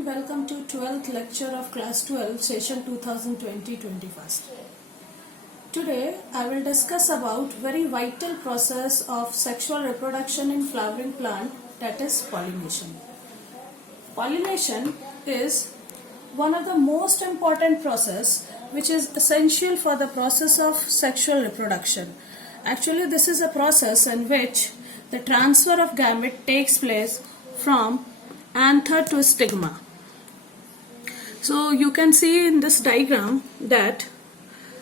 everyone, welcome to 12th lecture of class 12 session 2020-21. Today I will discuss about very vital process of sexual reproduction in flowering plant, that is pollination. Pollination is one of the most important process which is essential for the process of sexual reproduction. Actually, this is a process in which the transfer of gamete takes place from anther to stigma. So you can see in this diagram that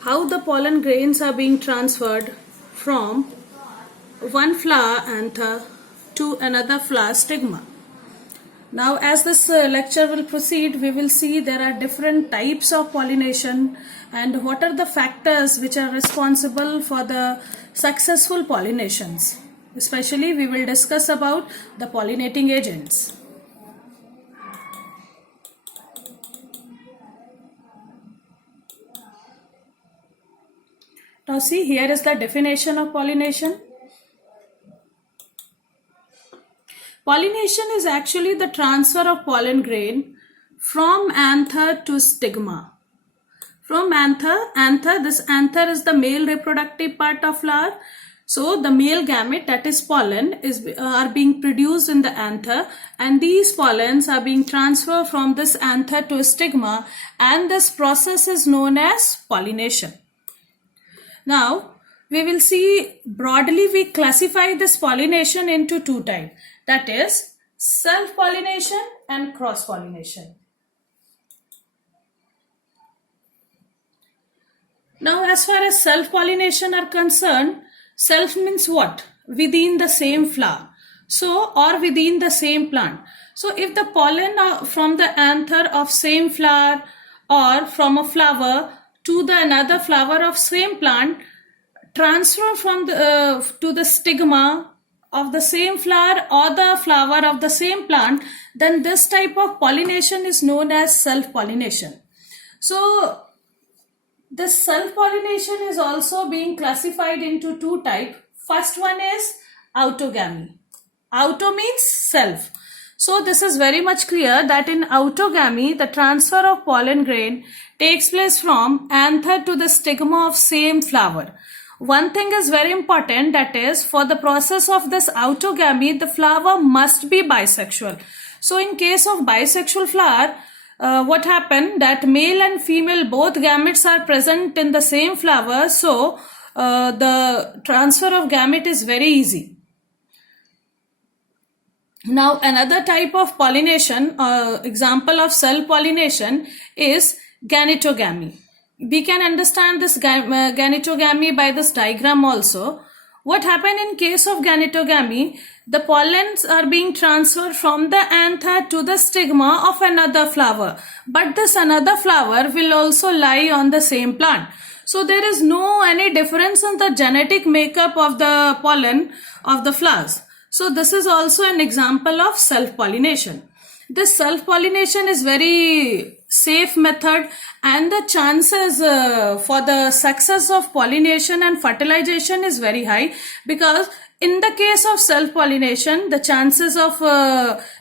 how the pollen grains are being transferred from one flower anther to another flower stigma. Now as this lecture will proceed, we will see there are different types of pollination and what are the factors which are responsible for the successful pollinations. Especially we will discuss about the pollinating agents. Now see, here is the definition of pollination. Pollination is actually the transfer of pollen grain from anther to stigma. From anther, this anther is the male reproductive part of flower. So the male gamete, that is pollen, are being produced in the anther, and these pollens are being transferred from this anther to stigma, and this process is known as pollination. Now, we will see broadly we classify this pollination into two types, that is self-pollination and cross-pollination. Now, as far as self-pollination are concerned, self means what? Within the same flower. So, or within the same plant. So, if the pollen are from the anther of same flower or from a flower to the another flower of same plant transfer from the to the stigma of the same flower or the flower of the same plant, then this type of pollination is known as self-pollination. So this self-pollination is also being classified into two types. First one is autogamy. Auto means self. So this is very much clear that in autogamy, the transfer of pollen grain takes place from anther to the stigma of same flower. One thing is very important, that is for the process of this autogamy, the flower must be bisexual. So in case of bisexual flower, what happened that male and female both gametes are present in the same flower. So the transfer of gamete is very easy. Now another type of pollination, example of self-pollination is ganetogamy. We can understand this ganetogamy by this diagram also. What happened in case of ganetogamy? The pollens are being transferred from the anther to the stigma of another flower. But this another flower will also lie on the same plant. So there is no any difference in the genetic makeup of the pollen of the flowers. So this is also an example of self-pollination. This self-pollination is very safe method, and the chances for the success of pollination and fertilization is very high, because in the case of self-pollination, the chances of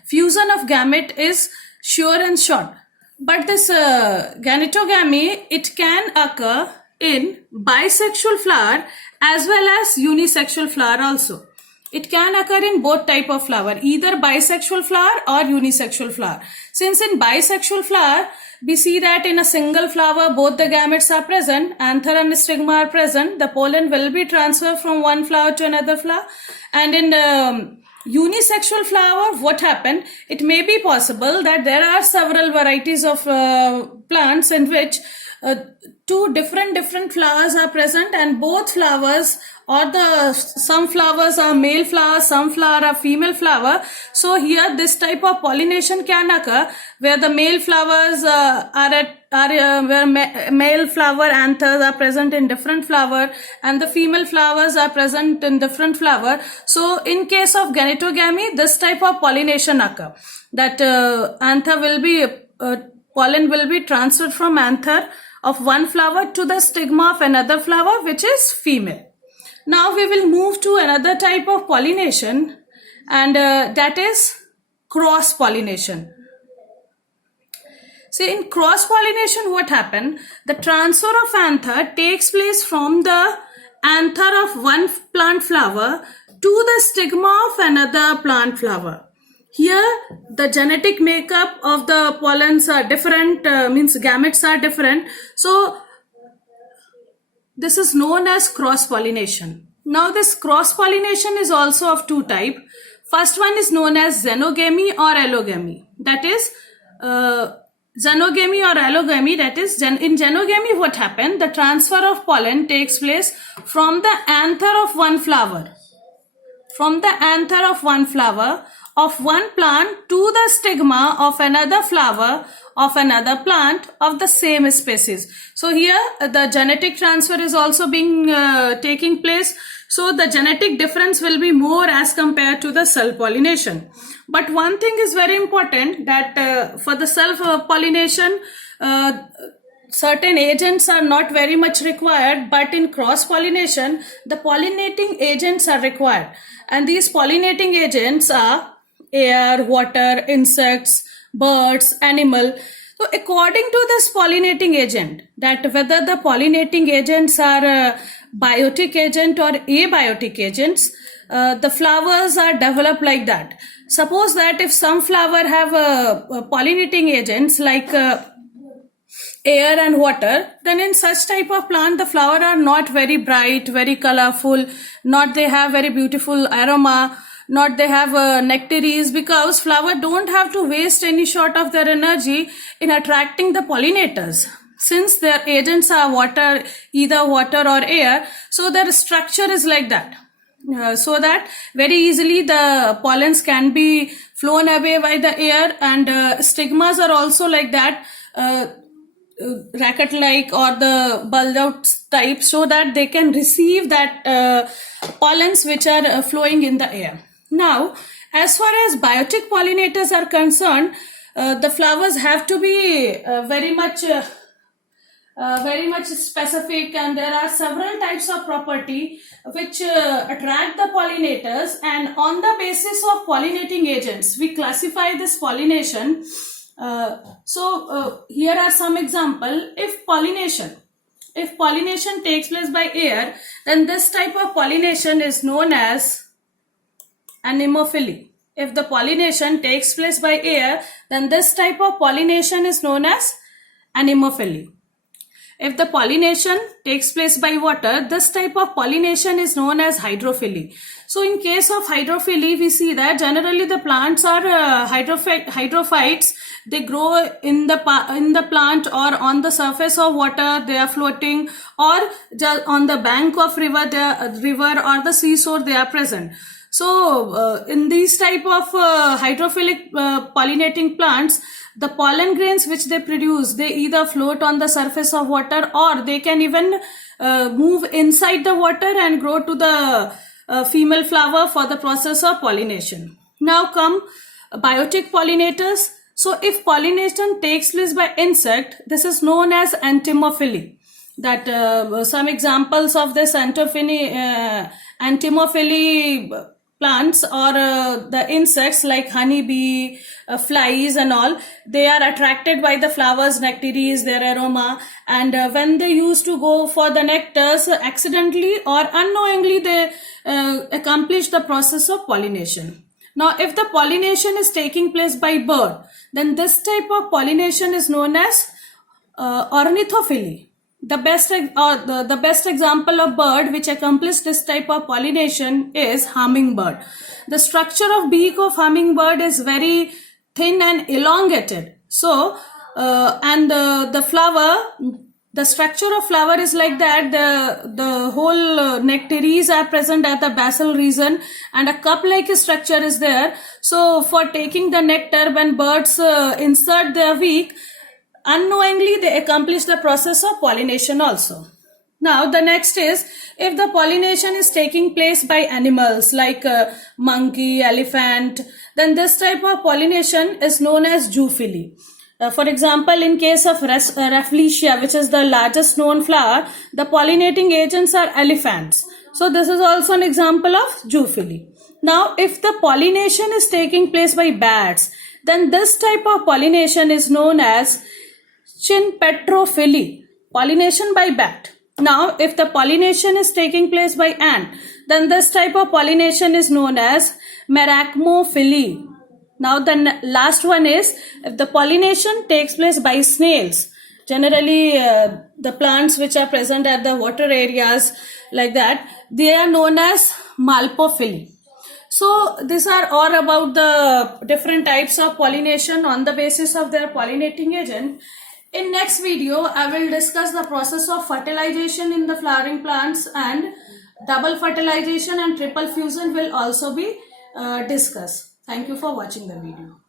fusion of gamete is sure and short. But this ganetogamy, it can occur in bisexual flower as well as unisexual flower also. It can occur in both type of flower, either bisexual flower or unisexual flower. Since in bisexual flower, we see that in a single flower, both the gametes are present, anther and stigma are present, the pollen will be transferred from one flower to another flower. And in unisexual flower, what happened? It may be possible that there are several varieties of plants in which two different flowers are present, and both flowers or some flowers are male flowers, some flower are female flower. So here this type of pollination can occur where the male flowers where male flower anthers are present in different flower and the female flowers are present in different flower. So in case of ganetogamy, this type of pollination occur, that anther will be pollen will be transferred from anther of one flower to the stigma of another flower which is female. Now we will move to another type of pollination, and that is cross pollination. See, in cross-pollination, what happened? The transfer of anther takes place from the anther of one plant flower to the stigma of another plant flower. Here, the genetic makeup of the pollens are different, means gametes are different. So, this is known as cross-pollination. Now, this cross-pollination is also of two types. First one is known as xenogamy or allogamy. That is, xenogamy or allogamy, that is, in xenogamy what happened? The transfer of pollen takes place from the anther of one flower. From the anther of one flower of one plant to the stigma of another flower of another plant of the same species. So here the genetic transfer is also being taking place. So the genetic difference will be more as compared to the self-pollination. But one thing is very important, that for the self-pollination, certain agents are not very much required, but in cross-pollination, the pollinating agents are required. And these pollinating agents are air, water, insects, birds, animal. So according to this pollinating agent, that whether the pollinating agents are biotic agent or abiotic agents, the flowers are developed like that. Suppose that if some flower have pollinating agents like air and water, then in such type of plant the flower are not very bright, very colorful, not they have very beautiful aroma, not they have nectaries, because flower don't have to waste any short of their energy in attracting the pollinators. Since their agents are water, either water or air, so their structure is like that. So that very easily the pollens can be flown away by the air, and stigmas are also like that, racket-like or the bulged out type, so that they can receive that pollens which are flowing in the air. Now, as far as biotic pollinators are concerned, the flowers have to be very much specific, and there are several types of property which attract the pollinators, and on the basis of pollinating agents we classify this pollination. Here are some example. If pollination takes place by air, then this type of pollination is known as anemophily. If the pollination takes place by air, then this type of pollination is known as anemophily. If the pollination takes place by water, this type of pollination is known as hydrophily. So in case of hydrophily, we see that generally the plants are hydrophytes. They grow in the plant or on the surface of water, they are floating, or on the bank of river or the seashore they are present. So in these type of hydrophilic pollinating plants, the pollen grains which they produce, they either float on the surface of water, or they can even move inside the water and grow to the female flower for the process of pollination. Now come biotic pollinators. So if pollination takes place by insect, this is known as entomophily. That some examples of this entomophily plants or the insects like honeybee, flies and all, they are attracted by the flowers, nectaries, their aroma, and when they used to go for the nectars, accidentally or unknowingly they accomplish the process of pollination. Now if the pollination is taking place by bird, then this type of pollination is known as ornithophily. The best example of bird which accomplishes this type of pollination is hummingbird. The structure of beak of hummingbird is very thin and elongated. So, the flower, the structure of flower is like that. The whole nectaries are present at the basal region, and a cup-like structure is there. So, for taking the nectar, when birds insert their beak, unknowingly they accomplish the process of pollination also. Now the next is, if the pollination is taking place by animals like monkey, elephant, then this type of pollination is known as zoophily. For example, in case of Rafflesia, which is the largest known flower, the pollinating agents are elephants. So this is also an example of zoophily. Now if the pollination is taking place by bats, then this type of pollination is known as Question: petrophily, pollination by bat. Now, if the pollination is taking place by ant, then this type of pollination is known as meracmophily. Now, the last one is if the pollination takes place by snails. Generally, the plants which are present at the water areas like that, they are known as malpophily. So these are all about the different types of pollination on the basis of their pollinating agent. In next video, I will discuss the process of fertilization in the flowering plants, and double fertilization and triple fusion will also be discussed. Thank you for watching the video.